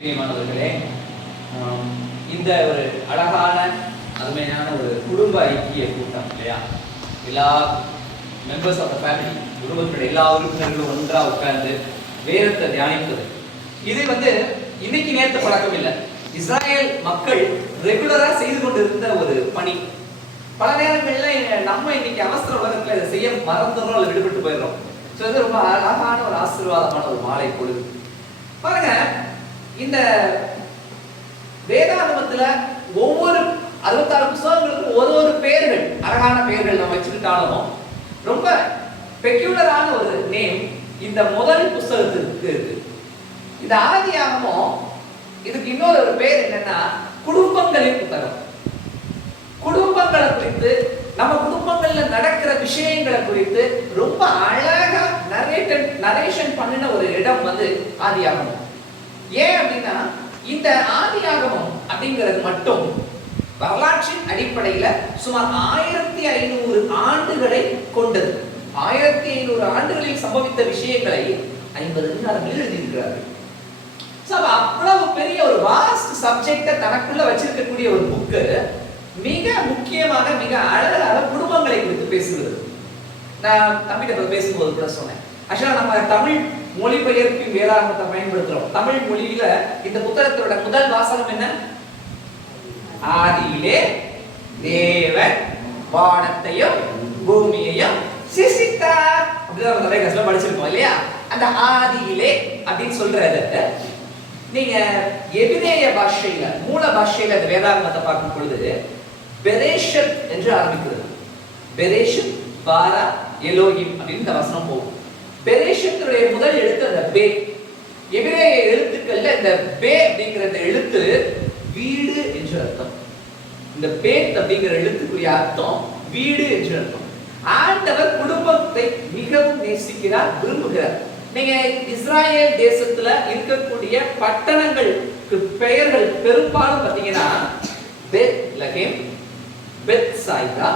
பிரியமானவர்களே, இந்த ஒரு அழகான அருமையான ஒரு குடும்ப ஐக்கிய கூட்டம் இல்லையா? எல்லா மெம்பர்ஸ் ஆஃப் த ஃபேமிலி, குடும்பத்தோட எல்லா உறுப்பினர்களும் ஒன்றா உட்கார்ந்து வேதத்தை தியானிப்பது, இது இன்னைக்கு நேரத்து பழக்கம் இல்லை. இஸ்ராயேல் மக்கள் ரெகுலரா செய்து கொண்டிருந்த ஒரு பணி. பல நேரங்கள்ல நம்ம இன்னைக்கு அவசர உலகத்துல இதை செய்ய மறந்துடுறோம் அல்லது விடுபட்டு போயிடுறோம். ஸோ இது ரொம்ப அழகான ஒரு ஆசீர்வாதமான ஒரு மாலை பொழுது. பாருங்க, இந்த வேதாகமத்துல ஒவ்வொரு 66 புத்தகங்களுக்கும் ஒரு பெயர்கள், அழகான பெயர்கள் நம்ம வச்சுக்கிட்டாலும் ரொம்ப பெக்யூலரான ஒரு நேம் இந்த முதல் புத்தகத்துக்கு இருக்கு. இந்த ஆதியாகமம், இதுக்கு இன்னொரு ஒரு பெயர் என்னன்னா குடும்பங்களின் புத்தகம். குடும்பங்களை குறித்து, நம்ம குடும்பங்கள்ல நடக்கிற விஷயங்களை குறித்து ரொம்ப அழகா நரேஷன் பண்ணின ஒரு இடம் ஆதியாகமம். ஏன் அப்படின்னா, இந்த ஆதியாகமம் அப்படிங்கிறது மட்டும் வரலாற்றின் அடிப்படையில சுமார் 1500 ஆண்டுகளை கொண்டது. 1500 ஆண்டுகளில் சம்பவித்த விஷயங்களை 50 அதிகாரங்களில் எழுதியிருக்கிறார்கள். அவ்வளவு பெரிய ஒரு வாஸ்ட் சப்ஜெக்ட தனக்குள்ள வச்சிருக்கக்கூடிய ஒரு புக்கு மிக முக்கியமாக, மிக அழகாக குடும்பங்களை குறித்து பேசுகிறது. நான் தம்பிகிட்ட பேசும்போது கூட சொன்னேன், ஆக்சுவலா நம்ம தமிழ் மொழிபெயர்ப்பின் வேதாகமத்தை பயன்படுத்துறோம். தமிழ் மொழியில இந்த புத்தகத்தோட முதல் வாசகம் என்ன? ஆதியிலே தேவன் வானத்தையும் பூமியையும் சிருஷ்டித்தார். அப்படிதான் நிறைய கஷ்டம் படிச்சிருக்கோம் இல்லையா? அந்த ஆதியிலே அப்படின்னு சொல்றது நீங்க எபிரேய பாஷையில, மூல பாஷையில அந்த வேதாகமத்தை பார்க்கும் பொழுது பெரேஷத் என்று ஆரம்பிக்கிறது. பெரேஷத் பாரா எலோஹிம் அப்படின்னு இந்த வசனம் போகும். பெரேஷத்துடைய முதல் எழுத்து அந்த பே. எபிரேய எழுத்துக்கள்ல இந்த பே அப்படிங்கிற எழுத்து வீடு என்று அர்த்தம். இந்த பேத் அப்படிங்கிற எழுத்துக்குரிய அர்த்தம் வீடு என்று அர்த்தம். ஆண்டவர் குடும்பத்தை மிகவும் நேசிக்கிறார், விரும்புகிறார். நீங்க இஸ்ராயேல் தேசத்துல இருக்கக்கூடிய பட்டணங்களுக்கு பெயர்கள் பெரும்பாலும் பாத்தீங்கன்னா பெத்லகேம், பெத்சாயிதா,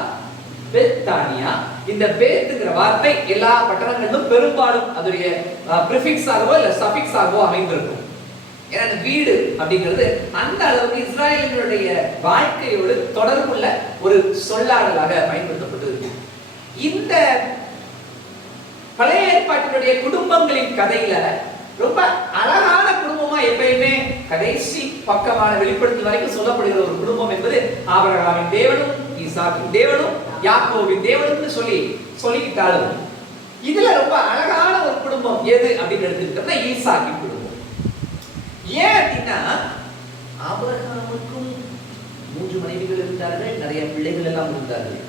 பெத்தானியா. இந்த பெத்ங்கிற வார்த்தை எல்லா பட்டணங்களிலும் பெரும்பாலும் அதோடைய பிரிஃபிக்ஸ் ஆகவோ இல்ல சஃபிக்ஸ் ஆகவோ அமைந்திருக்கும். ஏன்னா வீடு அப்படிங்கிறது அந்த அளவுக்கு இஸ்ராயேலுடைய வாழ்க்கையோடு தொடர்புள்ள ஒரு சொல்லாடலாக பயன்படுத்தப்பட்டிருக்கு. இந்த பழைய ஏற்பாட்டினுடைய குடும்பங்களின் கதையில ரொம்ப அழகான குடும்பமா எப்பயுமே கடைசி பக்கமான வெளிப்படுத்தும் வரைக்கும் சொல்லப்படுகிற ஒரு குடும்பம் என்பது ஆபிரகாமின் தேவனும் ஈசாக்கின் தேவனும் யாக்கோபின் தேவனும் சொல்லிக்கிட்டாலும் இதுல ரொம்ப அழகான ஒரு குடும்பம் எது அப்படின்னு எடுத்துக்கிட்டோம்னா ஈசாக்கின் குடும்பம். ஏன் அப்படின்னா, ஆபிரகாமுக்கும் 3 மனைவிகள் இருந்தார்கள், நிறைய பிள்ளைகள் எல்லாம் இருந்தார்கள்.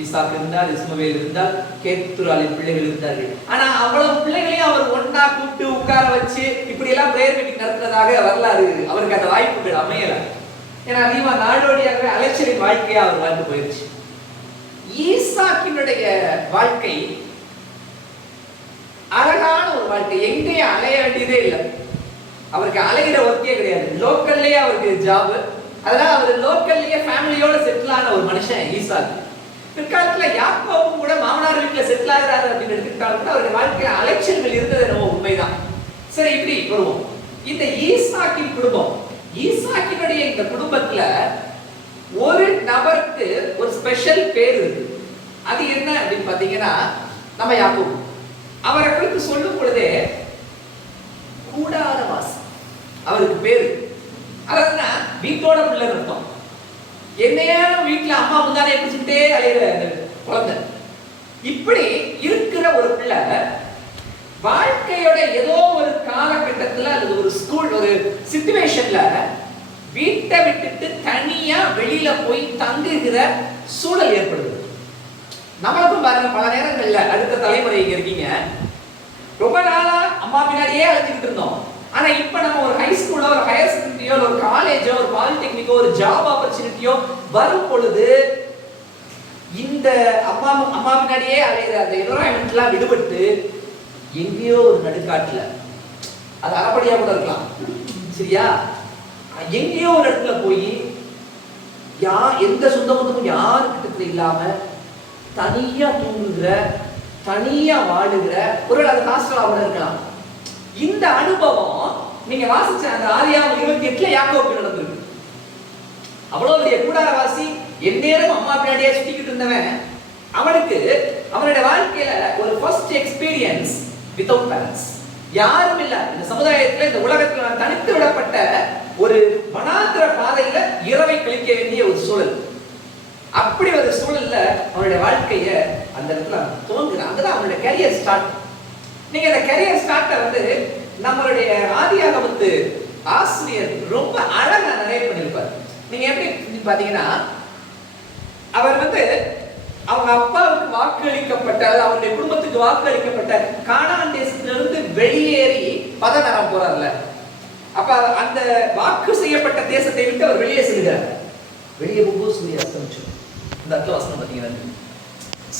ஈசாக்கு இருந்தார், இஸ்மவேல் இருந்தார், கேத்துராலின் பிள்ளைகள் இருந்தார்கள். ஆனா அவ்வளவு பிள்ளைகளையும் அவர் ஒன்றா கூப்பிட்டு உட்கார வச்சு இப்படி எல்லாம் பிரேயர் மீட்டிங் நடத்துறதாக வரலாறு அவருக்கு அந்த வாய்ப்புகள் அமையல. ஏன்னா அதிகமா நாடோடியாகவே அலைச்சலின் வாழ்க்கையா அவர் வாழ்ந்து போயிடுச்சு. ஈசாக்கினுடைய வாழ்க்கை அழகான ஒரு வாழ்க்கை. எங்கேயும் அலைய வேண்டியதே இல்லை. அவருக்கு அலைகிற ஒர்க்கே கிடையாது. லோக்கல்லேயே அவருக்கு ஜாப். அதனால அவர் லோக்கல்லேயே ஃபேமிலியோட செட்டில் ஆன ஒரு மனுஷன் ஈசாக்கு. பிற்காலத்துல யாக்கோபும் கூட மாமனார் வீட்டுல செட்டில் ஆகிறாரு அப்படின்னு எடுத்துக்கிட்டாலும் கூட அவருடைய வாழ்க்கையில அலைச்சல்கள் இருந்தது என்னவோ உண்மைதான். சரி, இப்படி வருவோம். இந்த ஈசாக்கின் குடும்பம், ஈசாக்கினுடைய இந்த குடும்பத்துல ஒரு நபருக்கு ஒரு ஸ்பெஷல் பேர் இருக்கு. அது என்ன அப்படின்னு பாத்தீங்கன்னா, நம்ம யாக்கோபு. அவரை குறித்து சொல்லும் பொழுதே கூடாரவாசி அவருக்கு பேரு. அதாவது வீட்டோட பிள்ளை அர்த்தம். என்னையும் வீட்டுல அம்மா முந்தானே பிடிச்சுட்டே அலைகிற குழந்தை. இப்படி இருக்கிற ஒரு பிள்ளை வாழ்க்கையோட ஏதோ ஒரு காலகட்டத்துல அல்லது ஒரு ஸ்கூல் ஒரு சிச்சுவேஷன்ல வீட்டை விட்டுட்டு தனியா வெளியில போய் தங்குகிற சூழல் ஏற்படுது. நம்மளுக்கும் பாருங்க, பல நேரங்கள்ல அடுத்த தலைமுறை இங்க இருக்கீங்க, ரொம்ப நாளா அம்மா பின்னாடியே அழைச்சிக்கிட்டு இருந்தோம். ஆனா இப்ப நம்ம ஒரு ஹை ஸ்கூலோ, ஒரு ஹையர் செகண்டரியோ, ஒரு காலேஜோ, ஒரு பாலிடெக்னிக்கோ, ஒரு ஜாப் ஆப்பர்ச்சுனிட்டியோ வரும் பொழுது இந்த அம்மா பின்னாடியே அலைகிற அந்த என்விரான்மெண்ட்லாம் விடுபட்டு எங்கேயோ ஒரு நடுக்காட்டுல, அது அறப்படியா கூட இருக்கலாம், சரியா, எங்கேயோ ஒரு இடத்துல போய் எந்த சொந்த பந்தமும் யாருக்கிட்ட இல்லாம தனியா தூங்குகிற, தனியா வாழுகிற ஒரு ஹாஸ்டலா கூட இருக்கலாம். இந்த அனுபவம் நீங்க வாசிச்ச அந்த ஆதியாகமம் 28ல யாக்கோபுக்கு நடந்திருக்கு. அவ்வளவு பெரிய கூடாரவாசி, எந்நேரம் அம்மா பின்னாடியே சுத்திக்கிட்டு இருந்தவன், அவனுக்கு அவனுடைய வாழ்க்கையில ஒரு ஃபர்ஸ்ட் எக்ஸ்பீரியன்ஸ் வித்அவுட் பேரண்ட்ஸ். யாரும் இல்ல இந்த சமுதாயத்துல, இந்த உலகத்துல நான் தனித்து விடப்பட்ட ஒரு வனாந்திர பாதையில இரவை கழிக்க வேண்டிய ஒரு சூழல். அப்படி ஒரு சூழல்ல அவனுடைய வாழ்க்கைய அந்த இடத்துல துவங்குறான். அங்கதான் அவனுடைய கரியர் ஸ்டார்ட். நீங்க அந்த கரியர் ஸ்டார்ட்டை வந்து நம்மளுடைய ஆதியாகமத்து ஆசிரியர் ரொம்ப அழகா நிறைய பண்ணியிருப்பார். நீங்க எப்படி பாத்தீங்கன்னா, அவர் வந்து அவங்க அப்பாவுக்கு வாக்களிக்கப்பட்ட, அவருடைய குடும்பத்துக்கு வாக்களிக்கப்பட்ட கானான் தேசத்திலிருந்து வெளியேறி பதநகரம் போறார்ல. அப்ப அந்த வாக்கு செய்யப்பட்ட தேசத்தை விட்டு அவர் வெளியே செல்கிறார். வெளியே போகும்போது சூரியன் அஸ்தமிச்சு. இந்த இடத்துல வசனம் பாத்தீங்கன்னா,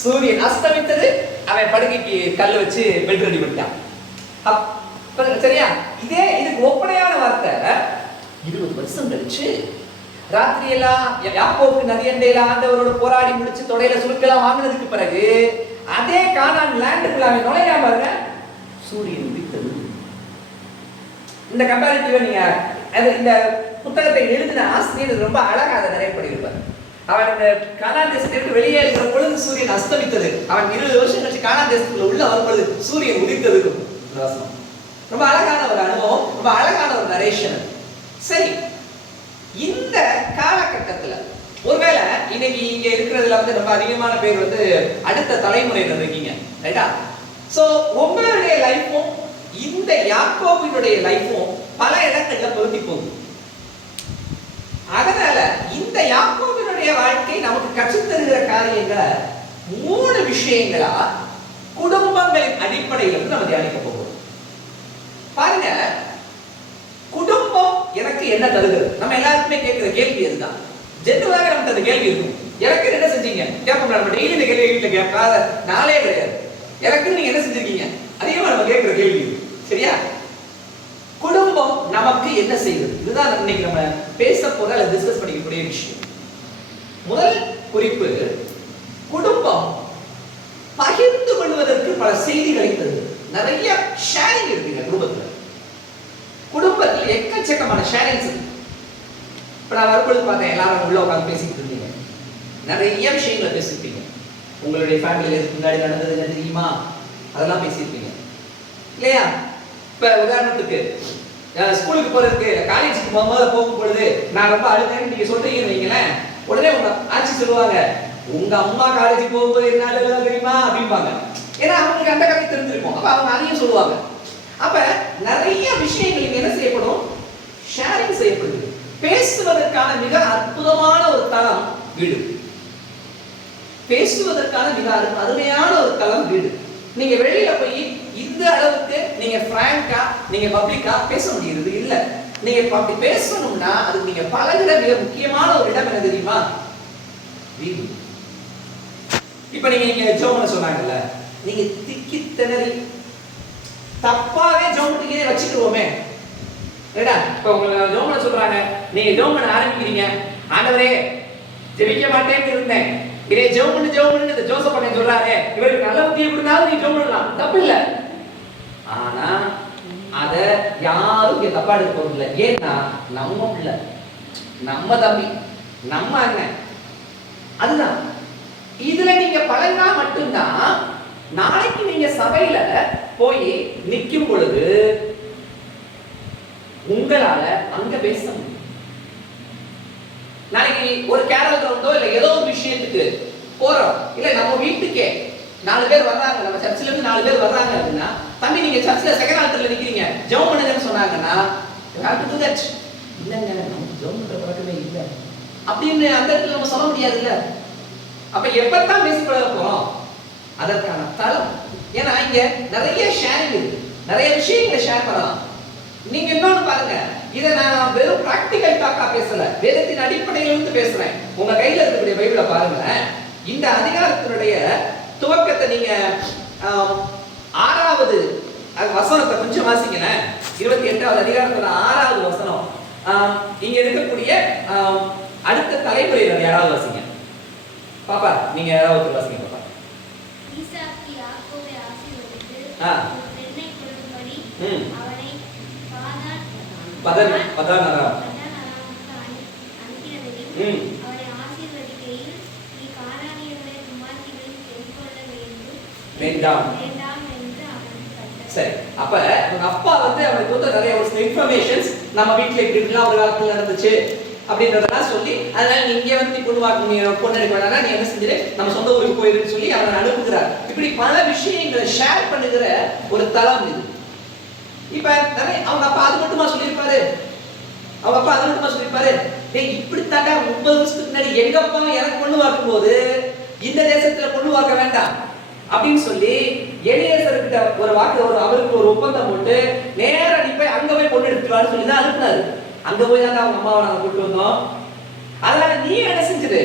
சூரியன் அஸ்தமித்தது, அவன் படுக்கைக்கு கல் வச்சு பெட் ரெடி பண்ணிட்டான். சரியா? இதுக்கு ஒப்பனையான வார்த்தை 20 வருஷம் கழிச்சு ராத்திரி எல்லாம் யாக்கோபுக்கு நதியண்டையில ஆண்டவரோட போராடி முடிச்சு தொடையில சுருக்கெல்லாம் வாங்கினதுக்கு பிறகு அதே கானான் லேண்டுக்குள்ள அவன் நுழையா பாருங்க, சூரியன் உதித்தது. இந்த கம்பேரிட்டிவ் நீங்க இந்த புத்தகத்தை எழுதின ஆசிரியர் ரொம்ப அழகா அதை நிறைய பண்ணியிருப்பார். அவன் இந்த கானான் தேசத்திற்கு வெளியே இருக்கிற பொழுது சூரியன் அஸ்தமித்தது, அவன் 20 வருஷம் கழிச்சு கானான் தேசத்துக்குள்ள உள்ள வரும்பொழுது சூரியன் உதித்தது. ரொம்ப அழகான ஒரு அனுபவம், ரொம்ப அழகான ஒரு நரேஷன். சரி, இந்த காலகட்டத்துல ஒருவேளை இன்னைக்கு இங்க இருக்கிறதுல வந்து ரொம்ப அதிகமான பேர் வந்து அடுத்த தலைமுறையினர் இருக்கீங்க, ரைட்டா? சோ உங்களுடைய லைஃபும் இந்த யாக்கோபினுடைய லைஃபும் பல இடங்கள்ல பொருத்தி போகுது. அதனால இந்த யாக்கோபினுடைய வாழ்க்கை நமக்கு கற்றுத்தருகிற காரியங்களை 3 விஷயங்களா குடும்பங்களின் அடிப்படையில் வந்து நம்ம தியானிக்க போகிறோம். பாருங்க, குடும்பம் எனக்கு என்ன தருகிறது? நம்ம எல்லாருக்குமே கேட்கிற கேள்வி அதுதான். ஜென்ரலாக நமக்கு அந்த கேள்வி இருக்கும். எனக்கு என்ன செஞ்சீங்க கேட்போம். நம்ம டெய்லி இந்த கேள்வி வீட்டில் கேட்காத நாளே கிடையாது. எனக்கு நீங்க என்ன செஞ்சிருக்கீங்க அதிகமா நம்ம கேட்கிற கேள்வி. சரியா? குடும்பம் நமக்கு என்ன செய்யுது? இதுதான் இன்னைக்கு நம்ம பேச போற அல்லது டிஸ்கஸ் பண்ணிக்கக்கூடிய விஷயம். முதல் குறிப்பு, குடும்பம் பகிர்ந்து கொள்வதற்கு பல செய்திகளை தருது. நிறைய ஷேரிங் இருக்குங்க குடும்பத்துல. குடும்பத்தில் எக்கச்சக்கமான ஷேரிங்ஸ் இருக்கு. இப்ப நான் வரும்பொழுது பார்த்தேன், எல்லாரும் உள்ள உட்காந்து பேசிக்கிட்டு இருந்தீங்க, நிறைய விஷயங்களை பேசிருப்பீங்க. உங்களுடைய ஃபேமிலியில இதுக்கு முன்னாடி நடந்தது என்ன தெரியுமா, அதெல்லாம் பேசியிருப்பீங்க இல்லையா? இப்ப உதாரணத்துக்கு ஸ்கூலுக்கு போறதுக்கு காலேஜுக்கு போகும் பொழுது நான் ரொம்ப அழுதேன்னு நீங்க சொல்றீங்கன்னு வைங்களேன், உடனே உங்க ஆட்சி சொல்லுவாங்க, உங்க அம்மா காலேஜுக்கு போகும்போது என்ன தெரியுமா அப்படிம்பாங்க. ஏன்னா அவங்களுக்கு அந்த கதை தெரிஞ்சிருக்கும். அப்ப அவங்க அதையும் சொல்லுவாங்க. அப்ப நிறைய விஷயங்கள் என்ன செய்யப்படும், ஷேரிங் செய்யப்படுது. பேசுவதற்கான மிக அற்புதமான ஒரு தளம் வீடு. பேசுவதற்கான மிக அருமையான ஒரு தளம் வீடு. நீங்க வெளியில போய் இந்த அளவுக்கு நீங்க பிராங்கா, நீங்க பப்ளிக்கா பேச முடியுது இல்ல. நீங்க அப்படி பேசணும்னா அதுக்கு நீங்க பழகுற மிக முக்கியமான ஒரு இடம் என்ன தெரியுமா, வீடு. இப்ப நீங்க ஜோமன சொன்னாங்கல்ல, நீங்க திக்கி திணறி தப்பாவே ஜோமட்டிலே வச்சுக்குவோமே, ரைட்டா? இப்ப உங்களுக்கு ஜோமன சொல்றாங்க, நீங்க ஜோமன ஆரம்பிக்கிறீங்க, ஆண்டவரே ஜெபிக்க மாட்டேன்னு இருந்தேன், இதே ஜெபம் இந்த ஜோசப் பண்ண சொல்றாரே, இவருக்கு நல்ல புத்தியை கொடுத்தாலும் நீ ஜெபம் பண்ணலாம், தப்பு இல்ல. ஆனா அத யாரும் இங்க தப்பா எடுக்க போறது இல்லை. ஏன்னா நம்ம பிள்ளை, நம்ம தம்பி, நம்ம அண்ணன், அதுதான். இதுல நீங்க பழகினா மட்டும்தான் நாளைக்கு நீங்க சபையில போய் நிற்கும் பொழுது உங்களால அங்க பேச முடியும். நாளைக்கு ஒரு கேரல் கிரவுண்டோ இல்ல ஏதோ ஒரு விஷயத்துக்கு போறோம், இல்ல நம்ம வீட்டுக்கே 4 பேர் வர்றாங்க, நம்ம சர்ச்சில இருந்து 4 பேர் வர்றாங்க அப்படின்னா, தம்பி நீங்க சர்ச்சில் செகண்ட் ஆல்டர்ல நிக்கிறீங்க, ஜெபம் பண்ணுங்கன்னு சொன்னாங்கன்னா you have to do that. இல்லங்க நமக்கு ஜெபம் பண்ற பழக்கமே இல்ல அப்படின்னு அந்த இடத்துல நம்ம சொல்ல முடியாதுல்ல. அப்ப எப்பதான் பேசி பழக போறோம், அதற்கான தளம். ஏன்னா இங்க நிறைய ஷேரிங் இருக்கு, நிறைய விஷயங்களை ஷேர் பண்ணலாம். நீங்க இன்னொன்னு பாருங்க, இதை நான் வெறும் பிராக்டிகல் டாக்கா பேசல, வேதத்தின் அடிப்படையில இருந்து பேசுறேன். உங்க கையில இருக்கக்கூடிய பைபிளை பாருங்க. இந்த அதிகாரத்தினுடைய துவக்கத்தை நீங்க 6வது வசனத்தை கொஞ்சம் வாசிக்கங்க. 28வது அதிகாரத்தோட 6வது வசனம். இங்க இருக்கக்கூடிய அடுத்த தலைமுறையினர் யாராவது வாசிங்க பாப்பா, நீங்க யாராவது வாசிங்க பாப்பா. ஈசாக்கு யாக்கோபை ஆசீர்வதித்து பெண்ணை கொள்ளும்படி அவனை பாதான் பதானரா அவரை ஆசீர்வதிக்கையில் நீ கானானியர்களை குமாரத்திகளில் பெண்கொள்ள வேண்டாம் வேண்டாம் என்று அவன் கட்டளை. சரி, அப்ப உங்க அப்பா அவனுக்கு நிறைய ஒரு இன்ஃபர்மேஷன்ஸ் நம்ம வீட்டுல இப்படிலாம் ஒரு காலத்துல நடந்துச்சு அப்படின்றதெல்லாம் சொல்லி, அதனால நீ இங்க நீ பொண்ணு எடுக்க வேணா, நீ என்ன செஞ்சிரு நம்ம சொந்த ஊருக்கு போயிருன்னு சொல்லி அவனை அனுப்புகிறார். இப்படி பல விஷயங்களை ஷேர் பண்ணுகிற ஒரு தளம் இது. இப்ப அவங்க அப்பா அது மட்டுமா சொல்லியிருப்பாரு? அவங்க அப்பா அது மட்டுமா சொல்லியிருப்பாரு? இப்படித்தாண்டா 30 வருஷத்துக்கு முன்னாடி எங்க அப்பா எனக்கு பொண்ணு வாக்கும் போது இந்த தேசத்துல பொண்ணு வாக்க வேண்டாம் அப்படின்னு சொல்லி எலியேசர்கிட்ட ஒரு வாக்கு அவருக்கு ஒரு ஒப்பந்தம் போட்டு நேரா நீ போய் அங்க போய் பொண்ணு எடுத்துட்டு சொல்லி தான் அனுப்புனாரு. அங்க போய் தான் அவங்க அம்மாவை நாங்க கூட்டு வந்தோம். அதனால நீ என்ன செஞ்சிரு,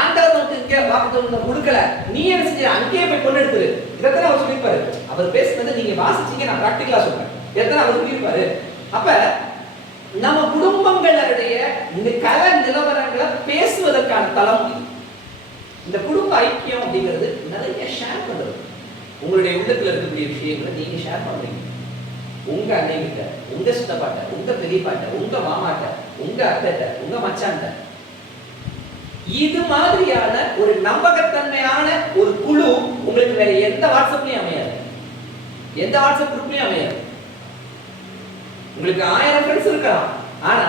ஆண்டவர் வந்து இங்க வாக்குத்தத்தம் கொடுக்கல, நீ என்ன செஞ்சிரு அங்கேயே போய் பொண்ணு எடுத்துரு. இதைத்தான் அவர் சொல்லியிருப்பாரு. அவர் பேசுனது நீங்க வாசிச்சீங்க, நான் பிராக்டிகலா சொல்றேன். எத்தனை அவர் சொல்லியிருப்பாரு. அப்ப நம்ம குடும்பங்களுடைய இந்த கல நிலவரங்களை பேசுவதற்கான தளம் இந்த குடும்ப ஐக்கியம் அப்படிங்கிறது. நிறைய ஷேர் பண்றது, உங்களுடைய உள்ளத்துல இருக்கக்கூடிய விஷயங்களை நீங்க ஷேர் பண்றீங்க. உங்க அன்னைகிட்ட, உங்க சித்தப்பாட்ட, உங்க பெரியப்பாட்ட, உங்க மாமாட்ட, உங்க அத்தைட்ட, உங்க மச்சான்ட்ட. இது மாதிரியான ஒரு நம்பகத்தன்மையான ஒரு குழு உங்களுக்கு வேற எந்த வாட்ஸ்அப்லயும் அமையாது, எந்த வாட்ஸ்அப் குரூப்லயும் அமையாது. உங்களுக்கு 1000 ஃப்ரெண்ட்ஸ் இருக்கலாம், ஆனா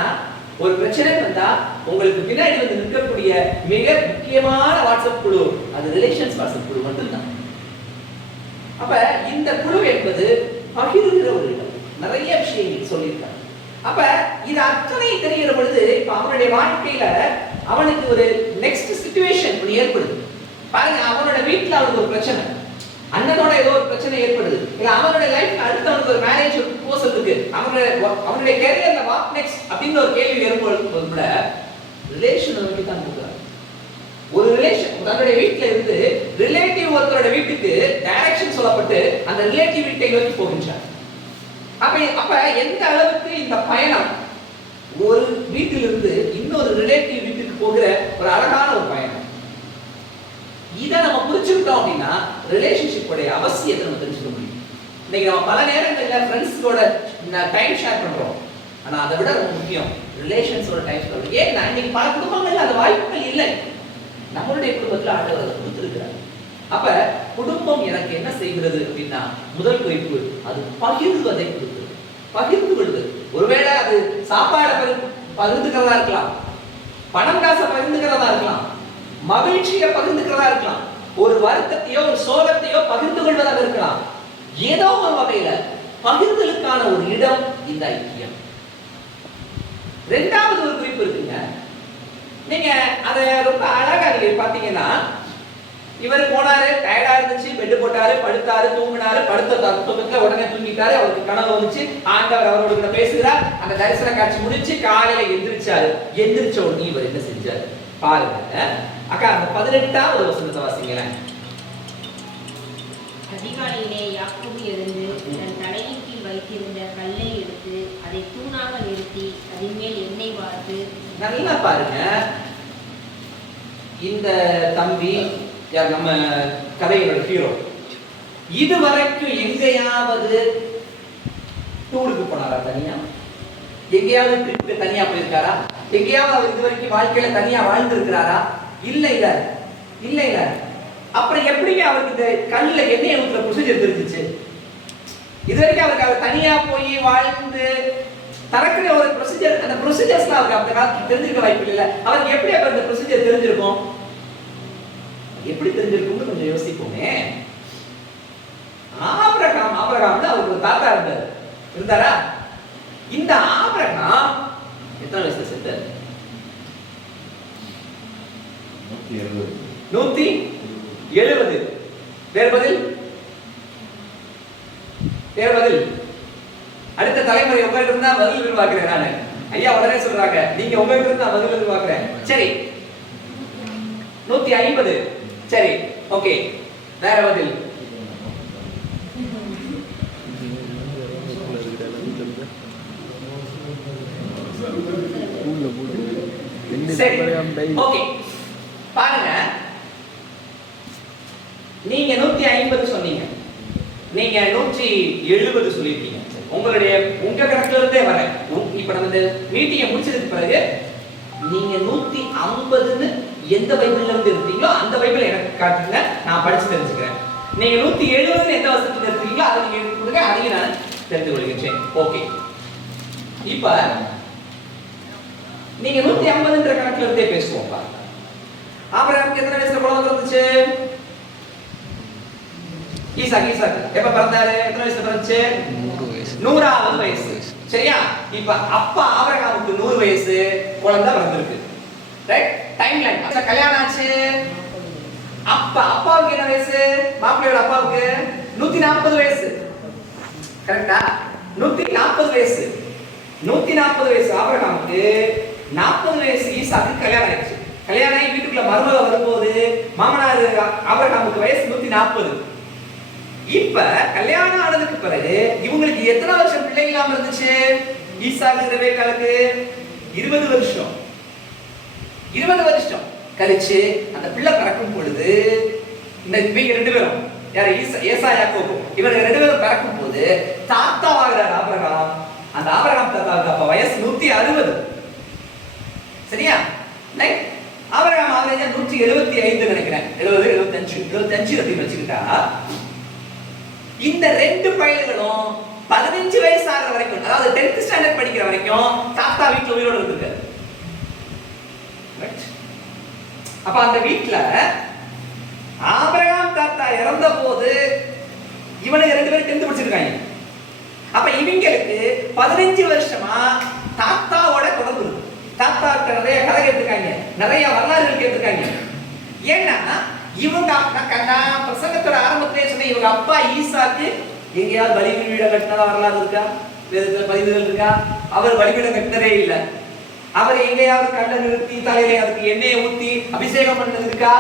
ஒரு பிரச்சனை வந்தா உங்களுக்கு பின்னாடி வந்து நிற்கக்கூடிய மிக முக்கியமான வாட்ஸ்அப் குழு அது ரிலேஷன்ஸ் வாட்ஸ்அப் குழு மட்டும்தான். அப்ப இந்த குழு என்பது பகிர்கிற ஒரு இடம். நிறைய விஷயங்கள் சொல்லியிருக்காங்க. அப்ப இது அத்தனை தெரிகிற பொழுது இப்ப அவனுடைய வாழ்க்கையில அவனுக்கு ஒரு நெக்ஸ்ட் சிச்சுவேஷன் ஏற்படுது பாருங்க. அவனோட வீட்டுல அவனுக்கு ஒரு பிரச்சனை, அண்ணனோட ஏதோ ஒரு பிரச்சனை ஏற்படுது, இல்ல அவனோட லைஃப்ல அடுத்து அவனுக்கு ஒரு மேரேஜ் ப்ரோசஸ் இருக்கு, அவனுடைய கேரியர்ல வாட் நெக்ஸ்ட் அப்படின்னு ஒரு கேள்வி ஏற்படும்போது கூட ரிலேஷன் நோக்கி தான் போகிறார். ஒரு ரிலேஷன் தன்னுடைய வீட்டுல இருந்து ரிலேட்டிவ் ஒருத்தரோட வீட்டுக்கு டைரக்ஷன் சொல்லப்பட்டு அந்த ரிலேட்டிவ் வீட்டை நோக்கி போகின்றார். அப்ப எந்த அளவுக்கு இந்த பயணம் ஒரு வீட்டிலிருந்து இன்னொரு ரிலேட்டிவ் வீட்டுக்கு போகிற ஒரு அழகான ஒரு பயணம். இதை நம்ம புரிஞ்சுக்கிட்டோம் அப்படின்னா ரிலேஷன்ஷிப்போட அவசியத்தை நம்ம தெரிஞ்சுக்க முடியும். இன்னைக்கு நம்ம பல நேரங்களில் ஃப்ரெண்ட்ஸோட டைம் ஷேர் பண்றோம், ஆனா அதை விட ரொம்ப முக்கியம் ரிலேஷன்ஸோட டைம் ஸ்பெண்ட். ஏன்னா இன்னைக்கு பல குடும்பங்கள்ல அந்த வாய்ப்புகள் இல்லை, நம்மளுடைய குடும்பத்தில் ஆண்டவர் அதை கொடுத்திருக்கிறார். அப்ப குடும்பம் எனக்கு என்ன செய்கிறது அப்படின்னா முதல் குறிப்பு அது பகிர்வதை கொடுக்கிறது. பகிர்ந்து கொள்வது, ஒருவேளை அது சாப்பாடை பகிர்ந்துக்கிறதா இருக்கலாம், பணம் காசை பகிர்ந்துக்கிறதா இருக்கலாம், மகிழ்ச்சியை பகிர்ந்துக்கிறதா இருக்கலாம், ஒரு வருத்தத்தையோ ஒரு சோகத்தையோ பகிர்ந்து கொள்வதாக இருக்கலாம். ஏதோ ஒரு வகையில பகிர்தலுக்கான ஒரு இடம் இந்த ஐக்கியம். இரண்டாவது ஒரு குறிப்பு இருக்குங்க, நீங்க அத ரொம்ப அழகா நீங்க பாத்தீங்கன்னா, இவர் போனாரு, டயர்டா இருந்துச்சு, பெட் போட்டாரு, படுத்தாரு, தூங்கினாரு, படுத்த தூக்கத்துல உடனே தூங்கிட்டாரு, அவருக்கு கனவு வந்துச்சு, ஆண்டவர் அவரோட பேசுகிறார், அந்த தரிசன காட்சி முடிச்சு காலையில எந்திரிச்சாரு. எந்திரிச்ச உடனே இவர் என்ன செஞ்சாரு பாருங்க. அக்கா அந்த 18வது வசனத்தை வாசிங்களேன். அதிகாலையிலே யாக்கோபு எழுந்து தன் தலையின் கீழ் வைத்திருந்த கல்லை எடுத்து அதை தூணாக நிறுத்தி அதன் மேல் எண்ணெய் வார்த்து. நல்லா பாருங்க, இந்த தம்பி நம்ம கதையோட ஹீரோ இதுவரைக்கும் எங்கேயாவது டூருக்கு போனாரா? தனியா எங்கேயாவது ட்ரிப்புக்கு தனியா போயிருக்காரா? எங்கேயாவது அவர் இதுவரைக்கும் வாழ்க்கையில தனியா வாழ்ந்து இருக்கிறாரா? இல்ல இல்ல இல்ல இல்ல. அப்புறம் எப்படிங்க அவருக்கு இந்த கல்லுல எண்ணெய் ஊத்துற ப்ரொசீஜர் தெரிஞ்சிச்சு? இதுவரைக்கும் அவருக்கு அவர் தனியா போய் வாழ்ந்து தரக்கிற ஒரு ப்ரொசீஜர், அந்த ப்ரொசீஜர்ஸ்லாம் அவருக்கு அந்த காலத்துல தெரிஞ்சிருக்க வாய்ப்பு இல்லை. அவருக்கு எப்படி அப்ப இந்த ப்ரொசீஜர் தெரிஞ்சிருக்கும்? எப்படி தெரிஞ்சிருக்கும்னு கொஞ்சம் யோசிப்போமே. ஆபிரகாம் தான் அவருக்கு ஒரு தாத்தா இருந்தாரா? இந்த ஆபிரகாம் எத்தனை வயசுல செத்தார்? 170. வேற பதில்? அடுத்த தலைமுறை உங்ககிட்ட இருந்தா பதில் எதிர்பார்க்கிறேன் நானு. ஐயா உடனே சொல்றாங்க, நீங்க உங்ககிட்ட இருந்தா பதில் எதிர்பார்க்கிறேன். சரி 150. சரி ஓகே, வேற பதில்? சரி ஓகே, பாருங்க, நீங்க 150 சொன்னீங்க, நீங்க 170 சொல்லிருக்கீங்க. உங்க கணக்குல இருந்தே வரேன். இப்ப நம்ம இந்த மீட்டிங்கை முடிச்சதுக்கு பிறகு நீங்க 150ன்னு எந்த பைபிள்ல இருந்து எடுத்தீங்களோ அந்த பைபிளை எனக்கு காட்டுங்க, நான் படிச்சு தெரிஞ்சுக்கிறேன். நீங்க 170 எந்த வசனத்துல இருக்கீங்களோ அதை நீங்க எடுத்து கொடுங்க, அதையும் நான் தெரிந்து கொள்கிறேன். ஓகே, இப்ப நீங்க 150ன்ற கணக்குல இருந்தே பேசுவோம். பாருங்க, ஆபிரகாமுக்கு எத்தனை வயசுல குழந்தை பிறந்துச்சு? ஈசாக்கு எப்ப பிறந்தாரு? எத்தனை வயசுல பிறந்துச்சு? 100வது வயசு. சரியா? இப்ப அப்பா ஆபிரகாமுக்கு 100 வயசு, குழந்தை பிறந்திருக்கு. ரைட்? டைம்லைன். கல்யாணம் ஆச்சு. அப்பாவுக்கு என்ன வயசு? மாப்பிள்ளையோட அப்பாவுக்கு 140 வயசு. கரெக்ட்டா? 140 வயசு. 140 வயசு ஆபிரகாமுக்கு, 40 வயசு ஈசாக்கு கல்யாணம் ஆயிடுச்சு. கல்யாணம் ஆகி வீட்டுக்குள்ள மருமக வரும்போது மாமனார் ஆபிரகாமுக்கு வயசு 140. இப்ப கல்யாணம் ஆனதுக்கு பிறகு இவங்களுக்கு எத்தனை வருஷம் பிள்ளை இல்லாம இருந்துச்சு? ஈசாக்கு ரெபேக்காளுக்கு 20 வருஷம். 20 வருஷம் கழிச்சு அந்த பிள்ளை பிறக்கும் பொழுது இவங்க ரெண்டு பேரும் யார்? ஏசா யாக்கோபு, இவங்க ரெண்டு பேரும் பிறக்கும் போது தாத்தாவாகிறார் ஆபிரகாம். அந்த ஆபிரகாம் தாத்தாவுக்கு அப்ப வயசு 160. சரியா? ஆபிரகாம் ஆவரேஜா 175 நினைக்கிறேன், 70 75 அப்படின்னு வச்சுக்கிட்டா இந்த ரெண்டு பையன்களும் 15 வயசு ஆகிற வரைக்கும், அதாவது 10th ஸ்டாண்டர்ட் படிக்கிற வரைக்கும் தாத்தா வீட்டுல உயிரோட இருந்திருக்காரு. அப்ப அந்த வீட்டுல ஆபிரகாம் தாத்தா இறந்த போது இவனுக்கு ரெண்டு பேரும் 10th படிச்சிருக்காங்க. அப்ப இவங்களுக்கு 15 வருஷமா தாத்தாவோட தொடர்பு இருக்கு. தாத்தா நிறைய கதை கேட்டிருக்காங்க, நிறைய வரலாறுகள் கேட்டிருக்காங்க. ஏன்னா இவங்க பிரசங்கத்தோட ஆரம்பத்திலே சொன்ன இவங்க அப்பா ஈசாக்கு எங்கேயாவது பலிபீடம் கட்டினதா வரலாறு இருக்கா? வேதத்துல பதிவுகள் இருக்கா? அவர் பலிபீடம் கட்டினதே இல்லை. அவர் எங்கேயாவது கண்ணை நிறுத்தி தலையில அதுக்கு எண்ணெயை ஊத்தி அபிஷேகம் பண்ணது இருக்கா?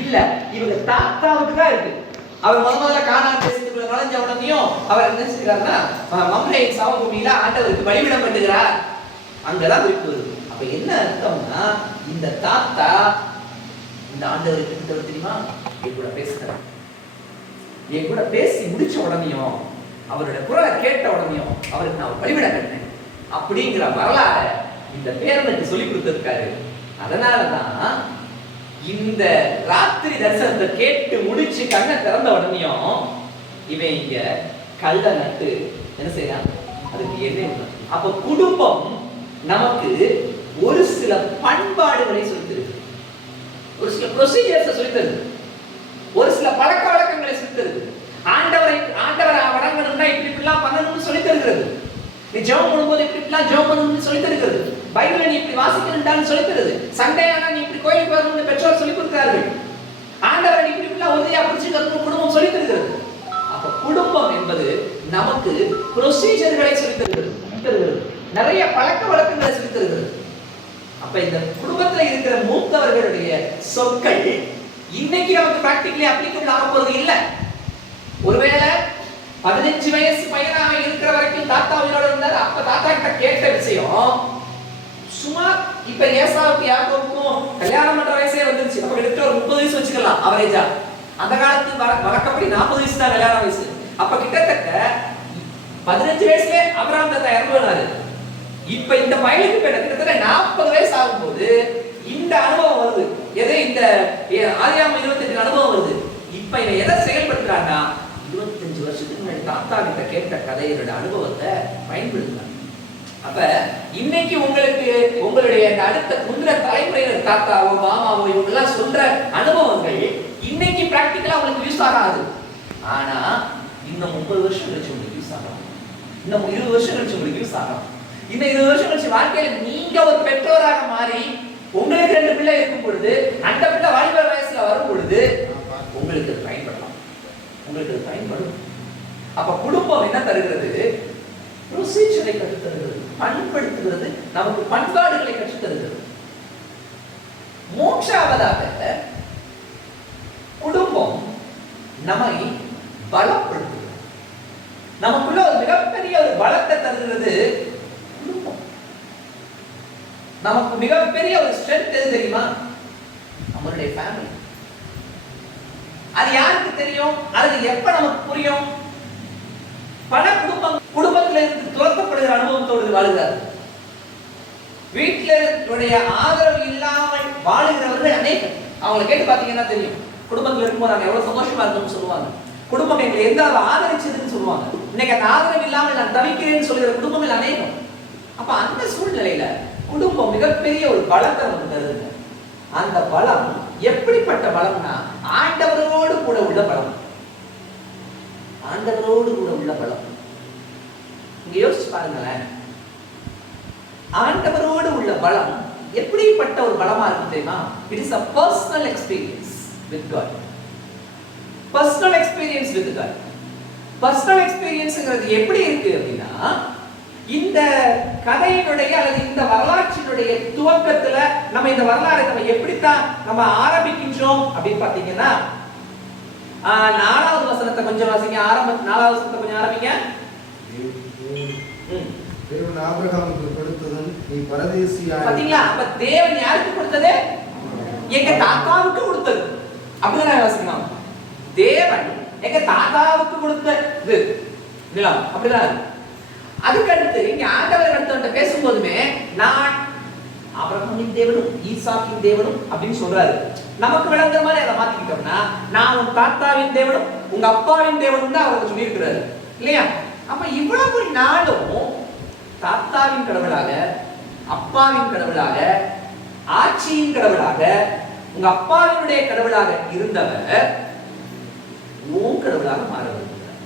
இல்ல. இவங்க தாத்தாவுக்கு தான் இருக்கு. அவர் முதல்ல கானான் தேசத்துக்குள்ள நுழைஞ்ச உடனேயும் அவர் என்ன செய்யறாருன்னா மம்ரேயின் சமபூமியில ஆண்டவருக்கு பலிபீடம் பண்ணுகிறார். அங்கதான் குறிப்பு வருது. அப்ப என்ன அர்த்தம்னா இந்த தாத்தா இந்த ஆண்டவருக்கு கிட்ட தெரியுமா என் கூட பேசுறாரு. என் கூட பேசி முடிச்ச உடனேயும் அவருடைய குரலை கேட்ட உடனேயும் அவருக்கு நான் பலிபீடம் கட்டினேன் அப்படிங்கிற வரலாறு இந்த பேரனுக்கு சொல்லி கொடுத்திருக்காரு. அதனாலதான் இந்த ராத்திரி தரிசனத்தை கேட்டு முடிச்சு கண்ணை திறந்த உடனேயும் இவன் இங்க கல்ல நட்டு என்ன செய்யறான்? அதுக்கு என்ன? அப்ப குடும்பம் நமக்கு ஒரு சில பண்பாடுகளை சொல்லித்தருது, ஒரு சில ப்ரொசீஜர்ஸ் சொல்லித்தருது, ஒரு சில பழக்க வழக்கங்களை சொல்லித்தருது. ஆண்டவரை வணங்கணும்னா இப்படிலாம் பண்ணணும்னு சொல்லி தருகிறது. நீ ஜெபம் பண்ணும்போது இப்படிலாம் ஜெபம் பண்ணணும்னு சொல்லி தருகிறது. பைபிளை நீ இப்படி வாசிக்கணும்னு சொல்லி தருது. சண்டே ஆனா நீ இப்படி கோயிலுக்கு வரணும்னு பெற்றோர் சொல்லி கொடுக்கிறார்கள். ஆண்டவரை நீ இப்படிலாம் உறுதியா பிடிச்சிக்கணும் குடும்பம் சொல்லி தருகிறது. அப்ப குடும்பம் என்பது நமக்கு ப்ரொசீஜர்களை சொல்லி தருகிறது, நிறைய பழக்க வழக்கங்களை சொல்லி தருகிறது. அப்ப இந்த குடும்பத்துல இருக்கிற மூத்தவர்களுடைய சொற்கள் இன்னைக்கு நமக்கு பிராக்டிகலி அப்ளிகபிள் ஆக போறது இல்ல. ஒருவேளை 15 வயசு பையனாக இருக்கிற வரைக்கும் தாத்தா உயிரோட இருந்தார். அப்ப தாத்தா கிட்ட கேட்ட விஷயம் சும்மா இப்ப ஏசாவுக்கு யாக்கோபுக்கும் கல்யாணம் பண்ற வயசே வந்துருச்சு. அப்ப கிட்ட ஒரு 30 வயசு வச்சுக்கலாம் அவரேஜா. அந்த காலத்து வழக்கப்படி 40 வயசு தான் கல்யாண வயசு. அப்ப கிட்டத்தட்ட 15 வயசுல ஆபிரகாம் தாத்தா இறந்துனாரு. இப்ப இந்த பையனுக்கு கிட்டத்தட்ட 40 வயசு ஆகும்போது இந்த அனுபவம் வருது. எது? இந்த ஆதியாகமம் 28 அனுபவம் வருது. இப்ப இவன் எதை செயல்படுத்துறான்னா 25 வருஷத்துக்கு முன்னாடி தாத்தா கிட்ட கேட்ட கதையோட அனுபவத்தை பயன்படுத்துறாங்க. அப்ப இன்னைக்கு உங்களுக்கு உங்களுடைய அடுத்த முந்தின தலைமுறையினர் தாத்தாவோ மாமாவோ இவங்க எல்லாம் சொல்ற அனுபவங்கள் இன்னைக்கு பிராக்டிகலா உங்களுக்கு யூஸ் ஆகாது. ஆனா இன்னும் 30 வருஷம் கழிச்சு உங்களுக்கு யூஸ் ஆகலாம். இன்னும் 20 வருஷம் கழிச்சு உங்களுக்கு யூஸ் ஆகலாம். இன்னும் 20 வருஷம் கழிச்சு வாழ்க்கையில நீங்க ஒரு பெற்றோராக மாறி உங்களுக்கு 2 பிள்ளை இருக்கும் பொழுது அந்த பிள்ளை வாலிபர் வயசுல வரும் பொழுது உங்களுக்கு பயன்படலாம், உங்களுக்கு பயன்படும். அப்ப குடும்பம் என்ன தருகிறது? ப்ரொசீஜரை கற்றுத் தருகிறது, பண்படுத்துகிறது, நமக்கு பண்பாடுகளை கற்றுத் தருகிறது. மூன்றாவதாக குடும்பம் நம்மை பலப்படுத்துகிறது. நமக்குள்ள ஒரு மிகப்பெரிய ஒரு பலத்தை தருகிறது குடும்பம். நமக்கு மிகப்பெரிய ஒரு ஸ்ட்ரென்த் எது தெரியுமா? நம்மளுடைய ஃபேமிலி. அது யாருக்கு தெரியும்? அது எப்ப நமக்கு புரியும்? பல குடும்பத்துல இருந்து துரத்தப்படுகிற அனுபவத்தோடு வாழ்கிறார். வீட்டிலுடைய ஆதரவு இல்லாமல் வாழுகிறவர்கள் அநேகம். அவங்களை கேட்டு பார்த்தீங்கன்னா தெரியும், குடும்பத்தில் இருக்கும்போது நாங்கள் எவ்வளவு சந்தோஷமா இருந்தோம்னு சொல்லுவாங்க. குடும்பம் எங்களை எந்த ஆதரிச்சதுன்னு சொல்லுவாங்க. இன்னைக்கு அந்த ஆதரவு இல்லாமல் நான் தவிக்கிறேன்னு சொல்லுகிற குடும்பங்கள் அநேகம். அப்ப அந்த சூழ்நிலையில குடும்பம் மிகப்பெரிய ஒரு பலத்தை நமக்கு தருதுங்க. அந்த பலம் எப்படிப்பட்ட பலம்னா ஆண்டவரோடு கூட உள்ள பலம். ஆண்டவரோடு கூட உள்ள பலம். இங்க யோசிச்சு பாருங்களேன், ஆண்டவரோடு உள்ள பலம் எப்படிப்பட்ட ஒரு பலமா இருக்கு தெரியுமா? It is a personal experience with God. Personal experience with God. Personal experienceங்கிறது எப்படி இருக்கு அப்படின்னா, இந்த கதையினுடைய அல்லது இந்த வரலாற்றினுடைய துவக்கத்துல நம்ம இந்த வரலாறை நம்ம எப்படித்தான் நம்ம ஆரம்பிக்கின்றோம் அப்படின்னு பாத்தீங்கன்னா, 4வது வசனத்தை கொஞ்சம் வாசிங்க. 4வது வசனத்தை கொஞ்சம் ஆரம்பிங்க. தேவன் ஆபிரகாமுக்கு கொடுத்ததும் நீ பரதேசியாய். பாத்தீங்களா? அப்ப தேவன் யாருக்கு கொடுத்தது? எங்க தாத்தாவுக்கு கொடுத்தது. அப்படிதான் வாசிக்கணும். தேவன் எங்க தாத்தாவுக்கு கொடுத்தது இல்லையா? அப்படிதான். அதுக்கு அடுத்து இங்க ஆண்டவர் அடுத்தவன்ட்ட பேசும்போதுமே நான் ஆபிரகாமின் தேவனும் ஈசாக்கின் தேவனும் அப்படின்னு சொல்றாரு. நமக்கு விளங்குற மாதிரி அதை மாத்திக்கிட்டோம்னா நான் உன் தாத்தாவின் தேவனும் உங்க அப்பாவின் தேவனும் தான் அவருக்கு சொல்லியிருக்கிறாரு இல்லையா? அப்ப இவ்வளவு நாளும் தாத்தாவின் கடவுளாக, அப்பாவின் கடவுளாக, ஆட்சியின் கடவுளாக, உங்க அப்பாவினுடைய கடவுளாக இருந்தவர் உன் கடவுளாக மாற வருகிறார்.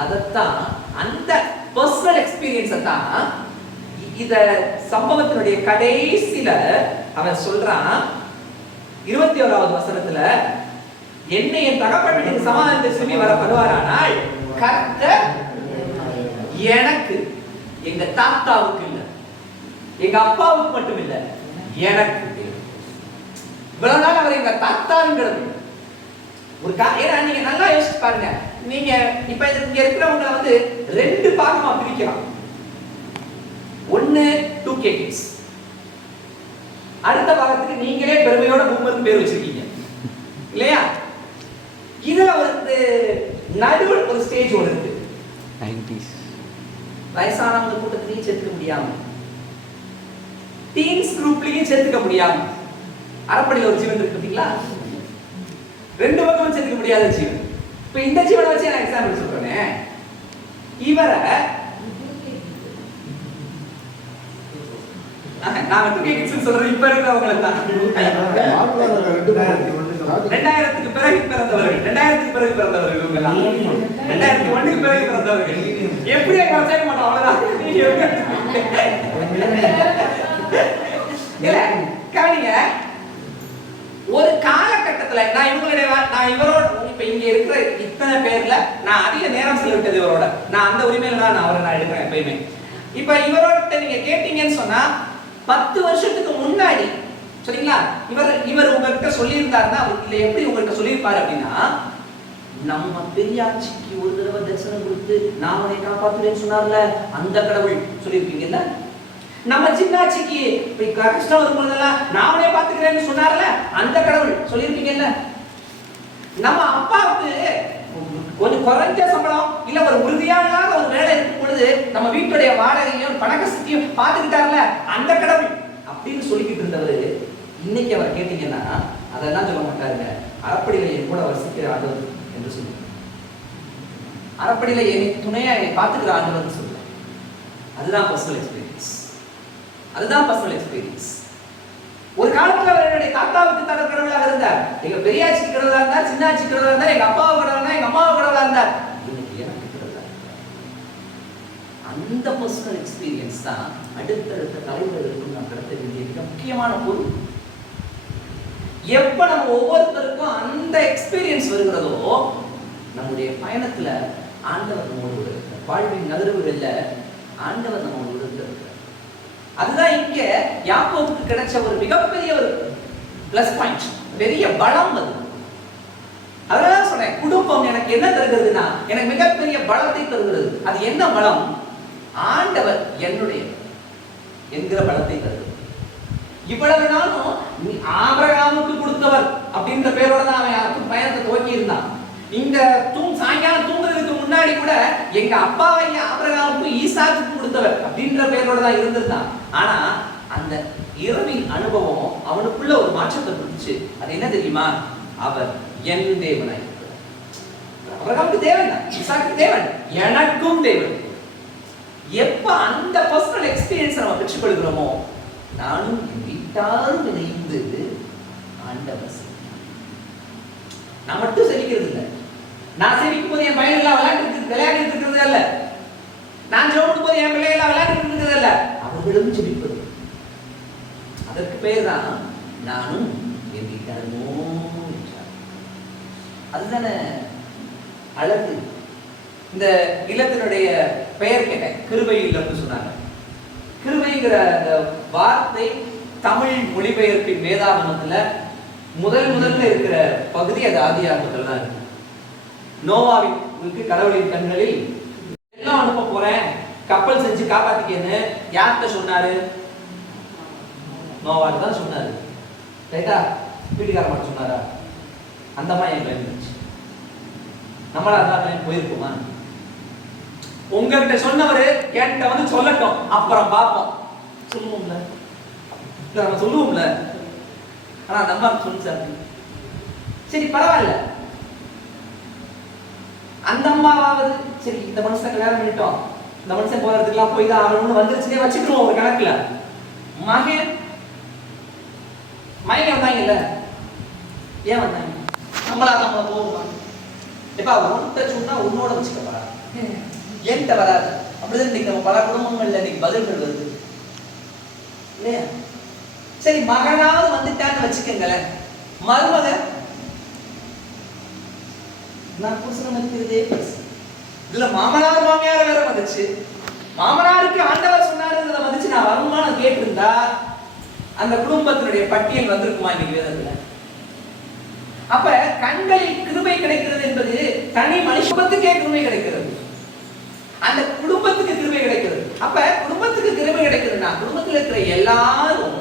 அதத்தான் அந்த பர்சனல் எக்ஸ்பீரியன்ஸ் தான் இத சம்பவத்தினுடைய கடைசியில அவன் சொல்றான். 21வது வசனத்துல என்னை என் தகப்பன் வீட்டுக்கு சமாதானத்தை சொல்லி வர வருவாரானால் கர்த்தர் எனக்கு, எங்க தாத்தாவுக்கு இல்ல, எங்க அப்பாவுக்கு மட்டும் இல்ல, எனக்கு. இவ்வளவு நாள் அவர் எங்க தாத்தாவின் கடவுள். ஒரு ஏன்னா நீங்க நல்லா யோசிச்சு பாருங்க. நீங்க இப்ப இங்க இருக்கிறவங்களை வந்து 2 பாகமா பிரிக்கலாம். ஒன்னு 2K kids, அடுத்த பாகத்துக்கு நீங்களே பெருமையோட பூமர்னு பேர் வச்சிருக்கீங்க இல்லையா? இதுல ஒரு நடுவில் ஒரு ஸ்டேஜ் ஒன்று இருக்கு. 90s வயசானவங்க கூட்டத்திலையும் சேர்த்துக்க முடியாம, டீன்ஸ் குரூப்லயும் சேர்த்துக்க முடியாம, அறப்படையில ஒரு ஜீவன் இருக்கு பார்த்தீங்களா? 2 பக்கமும் சேர்த்துக்க முடியாத ஜீவன். இப்ப இந்த ஜீவனை வச்சு நான் எக்ஸாம்பிள் சொல்றேன். இவரை நான் 2K kids சொல்றேன். இப்ப இருக்கிறவங்க தான் 2000க்கு பிறகு பிறந்தவர்கள், 2000க்கு பிறகு பிறந்தவர்கள், இவங்க எல்லாம் 2001க்கு பிறகு பிறந்தவர்கள். எப்படி எங்க சேர்க்க மாட்டோம் அவ்வளவுதான். இல்ல கவனிங்க, ஒரு காலகட்டத்துல நான் இவரோட இப்ப இங்க இருக்கிற இத்தனை பேர்ல நான் அதிக நேரம் செலவிட்டது இவரோட. நான் அந்த உரிமையில தான் நான் அவரை நான் எடுக்கிறேன் எப்பயுமே. இப்ப இவரோட நீங்க கேட்டீங்கன்னு சொன்னா 10 வருஷத்துக்கு முன்னாடி சரிங்களா, இவர் உங்ககிட்ட சொல்லியிருந்தாருன்னா அவர் இல்ல எப்படி உங்ககிட்ட சொல்லியிருப்பாரு அப்படின்னா, நம்ம பெரியாச்சிக்கு ஒரு தடவை தரிசனம் கொடுத்து நான் அவனை காப்பாத்துறேன்னு சொன்னார்ல அந்த கடவுள் சொல்லியிருப்பீங்கல்ல. நம்ம சின்னாச்சிக்கு கஷ்டம் வரும்போதெல்லாம் நான் அவனே பாத்துக்கிறேன்னு சொன்னார்ல அந்த கடவுள் சொல்லியிருப்பீங்கல்ல. நம்ம அப்பாவுக்கு கொஞ்சம் குறைஞ்ச சம்பளம் இல்ல ஒரு உறுதியான ஒரு வேலை இருக்கும் பொழுது நம்ம வீட்டுடைய வாடகையும் பண கஷ்டத்தையும் பாத்துக்கிட்டார்ல அந்த கடவுள் அப்படின்னு சொல்லிக்கிட்டு இருந்தவரு இன்னைக்கு அவர் கேட்டீங்கன்னா அதெல்லாம் சொல்ல மாட்டாருங்க. அறப்படியில என் கூட வசிக்கிற ஆண்டவர் என்று சொல்லுவார். அறப்படியில என் துணையா என்னை பாத்துக்கிற ஆண்டவர் சொல்லுவார். அதுதான் பர்சனல் எக்ஸ்பீரியன்ஸ். அதுதான் பர்சனல் எக்ஸ்பீரியன்ஸ். ஒரு காலத்துல அவர் என்னுடைய தாத்தாவுக்கு தர கடவுளாக இருந்தார், எங்க பெரியாச்சிக்கு கடவுளா இருந்தார், சின்னாச்சிக்கு கடவுளா இருந்தார், எங்க அப்பாவுக்கு கடவுளா, எங்க அம்மாவுக்கு கடவுளா இருந்தார், இன்னைக்கு எனக்கு கடவுளா. அந்த பர்சனல் எக்ஸ்பீரியன்ஸ் தான் அடுத்தடுத்த தலைவர்களுக்கும் நாம் கடத்த வேண்டிய மிக முக்கியமான பொருள். எப்ப நம்ம ஒவ்வொருத்தருக்கும் அந்த எக்ஸ்பீரியன்ஸ் வருகிறதோ நம்முடைய பயணத்துல ஆண்டவர் நம்மோடு இருக்கிறார். வாழ்வின் நகர்வுகள்ல ஆண்டவர் நம்மோடு இருக்கிறார். அதுதான் இங்க யாக்கோபுக்கு கிடைச்ச ஒரு மிகப்பெரிய ஒரு பிளஸ் பாயிண்ட், பெரிய பலம். அது அதனால சொன்னேன், குடும்பம் எனக்கு என்ன தருகிறதுனா எனக்கு மிகப்பெரிய பலத்தை தருகிறது. அது என்ன பலம்? ஆண்டவர் என்னுடைய என்கிற பலத்தை தருகிறது. இவ்வளவு நாளும் ஆபிரகாமுக்கு கொடுத்தவர் அப்படின்ற பேரோட தான் அவன் பயணத்தை துவக்கி இருந்தான். இந்த சாயங்காலம் தூங்குறதுக்கு முன்னாடி கூட எங்க அப்பாவை ஆபிரகாமுக்கும் ஈசாக்குக்கும் கொடுத்தவர் அப்படின்ற பெயரோட தான் இருந்திருந்தான். ஆனா அந்த இரவின் அனுபவம் அவனுக்குள்ள ஒரு மாற்றத்தை கொடுத்துச்சு. அது என்ன தெரியுமா? அவர் என் தேவனாய் இருக்கிறார். ஆபிரகாமுக்கு தேவன் தான், ஈசாக்கு தேவன், எனக்கும் தேவன். எப்ப அந்த பர்சனல் எக்ஸ்பீரியன்ஸ் நம்ம பெற்றுக்கொள்கிறோமோ, நானும் என் வீட்டாரும் இணைந்து ஆண்டவர் நான் மட்டும் செவிக்கிறது இல்லை. நான் செவிக்கும் போது என் பையன் எல்லாம் விளையாடிட்டு இருக்கிறது அல்ல. நான் ஜெபிக்கும் போது என் பிள்ளை எல்லாம் விளையாடிட்டு இருக்கிறது அல்ல. அவர்களும் ஜெபிப்பது. அதற்கு பேர் தான் நானும் என் வீட்டாரமோ. அதுதானே அழகு. இந்த இல்லத்தினுடைய பெயர் கேட்டேன், கிருபை இல்லம்னு சொன்னாங்க. கிருபைங்கிற அந்த வார்த்தை தமிழ் மொழிபெயர்ப்பின் வேதாகமத்துல முதல்ல இருக்கிற பகுதி அது ஆதியாகமத்துல தான் இருக்கு. நோவாவிற்கு கடவுளின் கண்களில் எல்லாம் அனுப்ப போறேன், கப்பல் செஞ்சு காப்பாத்திக்கன்னு யார்கிட்ட சொன்னாரு? நோவாக்கு தான் சொன்னாரு. ரைட்டா? வீட்டுக்கார மட்டும் சொன்னாரா? அந்த மாதிரி என் பிளான் இருந்துச்சு. நம்மளா இருந்தா பிளான் போயிருப்போமா? உங்ககிட்ட சொன்னவரு என்கிட்ட வந்து சொல்லட்டும், அப்புறம் பார்ப்போம். சொல்லுவோம்ல, நம்ம சொல்லுவோம்ல. ஆனா அந்த அம்மா சொல்லிச்சாரு, சரி பரவாயில்ல, அந்த அம்மாவாவது சரி இந்த மனுஷன் கல்யாணம் பண்ணிட்டோம், இந்த மனுஷன் போறதுக்கெல்லாம் போய் தான் ஆகணும்னு வந்துருச்சுனே வச்சுக்கிறோம் ஒரு கணக்குல. மகன் வந்தாங்கல்ல, ஏன் வந்தாங்க? நம்மளா நம்மள போவோம். எப்ப உன்கிட்ட சொன்னா உன்னோட வச்சுக்க போறா, என்கிட்ட வராது. அப்படிதான் இன்னைக்கு நம்ம பல குடும்பங்கள்ல இன்னைக்கு பதில்கள் வருது இல்லையா? சரி மகனாவது வந்துட்டான்னு வச்சுக்கங்களேன், மருமக நான் புருஷனை மதிக்கிறதே பேசு. இதுல மாமனார் மாமியார வேற மதிச்சு, மாமனாருக்கு ஆண்டவர் சொன்னாருன்றத மதிச்சு நான் வருமானம் கேட்டிருந்தா அந்த குடும்பத்தினுடைய பட்டியல் வந்திருக்குமா இன்னைக்கு வேதத்துல? அப்ப கண்களில் கிருபை கிடைக்கிறது என்பது தனி மனுஷத்துக்கே கிருபை கிடைக்கிறது, அந்த குடும்பத்துக்கு கிருபை கிடைக்கிறது. அப்ப குடும்பத்துக்கு கிருபை கிடைக்கிறதுனா குடும்பத்தில் இருக்கிற எல்லாரும்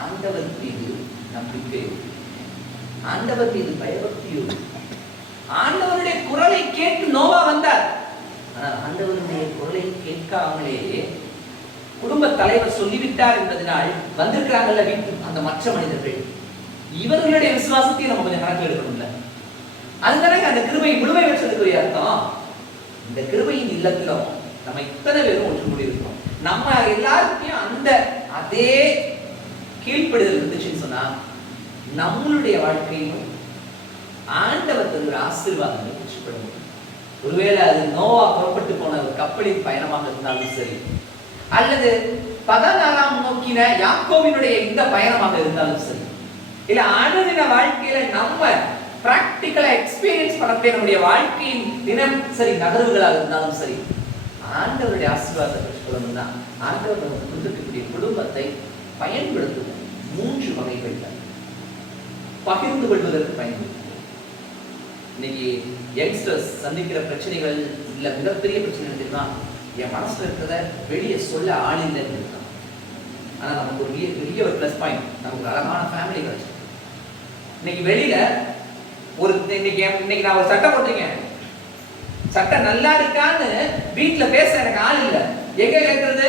ஆண்டவர் மீது நம்பிக்கை, ஆண்டவர் மீது பயபக்தியோடு ஆண்டவருடைய குரலை கேட்டு நோவா வந்தார். ஆனால் ஆண்டவருடைய குரலை கேட்காமலே குடும்ப தலைவர் சொல்லிவிட்டார் என்பதனால் வந்திருக்கிறாங்கல்ல வீட்டு அந்த மற்ற மனிதர்கள், இவர்களுடைய விசுவாசத்தை நம்ம கொஞ்சம் கணக்கில் எடுக்கணும்ல. அதுதானே அந்த கிருபை முழுமை பெற்றதுக்கு அர்த்தம். இந்த கிருபையின் இல்லத்திலும் நம்ம இத்தனை பேரும் ஒன்று கூடி இருக்கிறோம். நம்ம எல்லாருக்கும் அந்த அதே கீழ்ப்படுதல் இருந்துச்சுன்னு சொன்னா நம்மளுடைய வாழ்க்கையிலும் ஆண்டவர் தருகிற ஆசீர்வாதங்களை பெற்றுக்கொள்ள முடியும். ஒருவேளை அது நோவா புறப்பட்டு போன ஒரு கப்பலின் பயணமாக இருந்தாலும் சரி, அல்லது 14ஆம் நோக்கின யாக்கோபினுடைய இந்த பயணமாக இருந்தாலும் சரி, இல்ல அனுதின வாழ்க்கையில நம்ம பிராக்டிகலா எக்ஸ்பீரியன்ஸ் பண்ணக்கூடிய நம்முடைய வாழ்க்கையின் தினம் சரி நகர்வுகளாக இருந்தாலும் சரி, ஆண்டவருடைய ஆசீர்வாதத்தை பெற்றுக்கொள்ளணும்னா ஆண்டவர் நமக்கு கொடுத்திருக்கக்கூடிய குடும்பத்தை பயன்படுத்துவது 3 வகைகள்ல பகிர்ந்து கொள்வதற்கு பயன்படுத்தும். இன்னைக்கு யங்ஸ்டர்ஸ் சந்திக்கிற பிரச்சனைகள் இல்ல மிகப்பெரிய பிரச்சனை தெரியுமா? என் மனசுல இருக்கிறத வெளியே சொல்ல ஆள் இல்லைன்னு இருக்கான். ஆனா நமக்கு ஒரு பெரிய ஒரு பிளஸ் பாயிண்ட், நமக்கு ஒரு அழகான ஃபேமிலி கிடைச்சு. இன்னைக்கு வெளியில ஒரு இன்னைக்கு நான் ஒரு சட்டை போட்டிருக்கேன், சட்டை நல்லா இருக்கான்னு வீட்டுல பேச எனக்கு ஆள் இல்லை. எங்க கேட்கறது?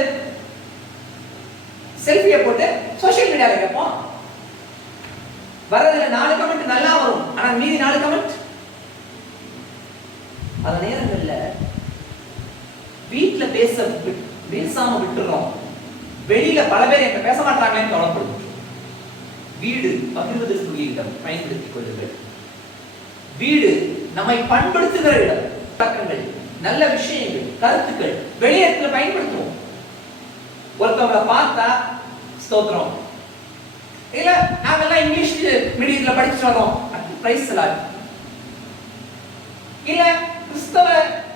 செல்ஃபியை போட்டு சோசியல் மீடியால கேட்போம். வரதுல 4 கமெண்ட் நல்லா வரும், ஆனா மீதி 4 கமெண்ட் அந்த நேரங்கள்ல வீட்டுல பேசாம விட்டுறோம். வெளியில பல பேர் என்ன பேச மாட்டாங்கன்னு கவலைப்படுது. வீடு பகிர்வதற்குரிய இடம், பயன்படுத்திக் கொள்ளுங்கள். வீடு நம்மை பண்படுத்துகிற இடம். பழக்கங்கள், நல்ல விஷயங்கள், கருத்துக்கள் வெளியிடத்துல பயன்படுத்துவோம். ஒருத்தவங்களை பார்த்தா ஸ்தோத்திரம், இல்ல நாங்கெல்லாம் இங்கிலீஷ் மீடியத்துல படிச்சுட்டு வரோம், பிரைஸ் எல்லாம் இல்ல கிறிஸ்தவ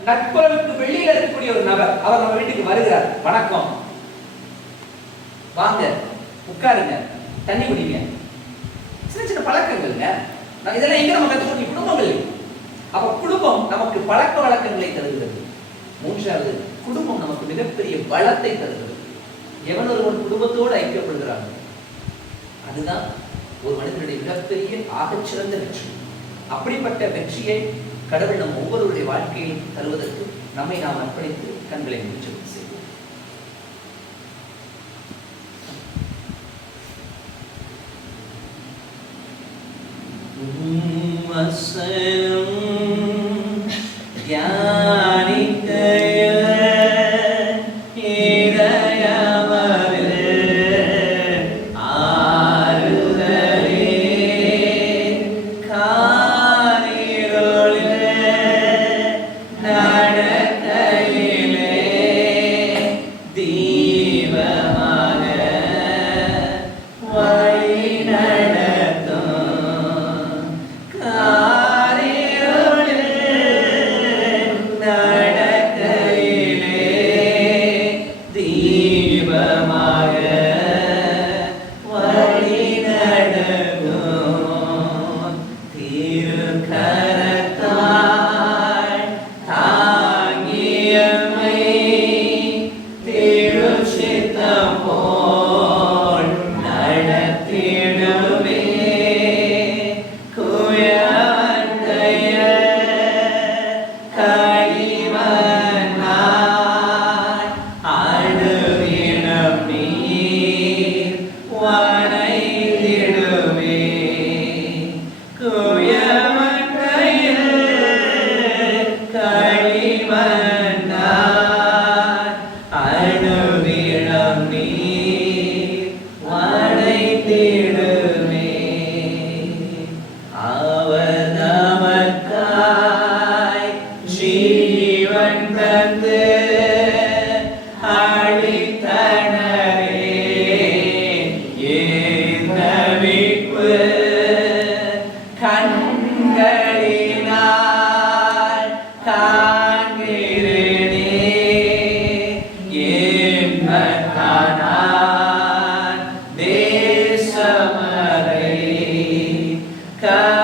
நட்புறவுக்கு வெளியில இருக்கக்கூடிய ஒரு நபர் அவர் நம்ம வீட்டுக்கு வருகிறார், வணக்கம், வாங்க உட்காருங்க, தண்ணி குடிங்க. சின்ன சின்ன பழக்கங்கள்ங்க. இதெல்லாம் எங்க நம்ம கற்றுக்கொள்ள குடும்பங்கள். அப்ப குடும்பம் நமக்கு பழக்க வழக்கங்களை தருகிறது. 3வது, குடும்பம் நமக்கு மிகப்பெரிய பலத்தை தருகிறது. எவன் ஒருவன் குடும்பத்தோடு ஐக்கியப்படுகிறாங்க, அதுதான் ஒரு மனிதனுடைய மிகப்பெரிய ஆகச்சிறந்த வெற்றி. அப்படிப்பட்ட வெற்றியை கடவுள் நம் ஒவ்வொருவருடைய வாழ்க்கையை தருவதற்கு நம்மை நாம் அர்ப்பணித்து கண்களை முடிச்சு செய்வோம். God.